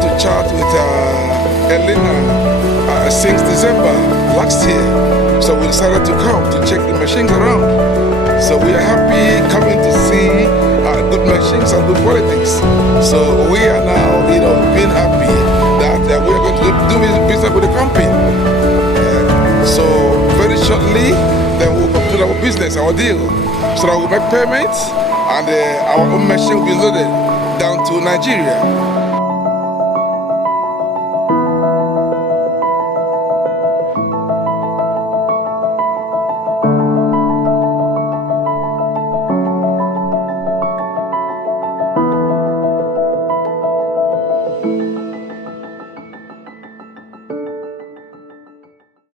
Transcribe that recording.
want to chat with Elena since December last year. So we decided to come to check the machines around. So we are happy coming to see good machines and good qualities. So we are now, being happy that we are going to do business with the company. So very shortly, then we'll conclude our business, our deal. So that we'll make payments and our own machine will be loaded down to Nigeria.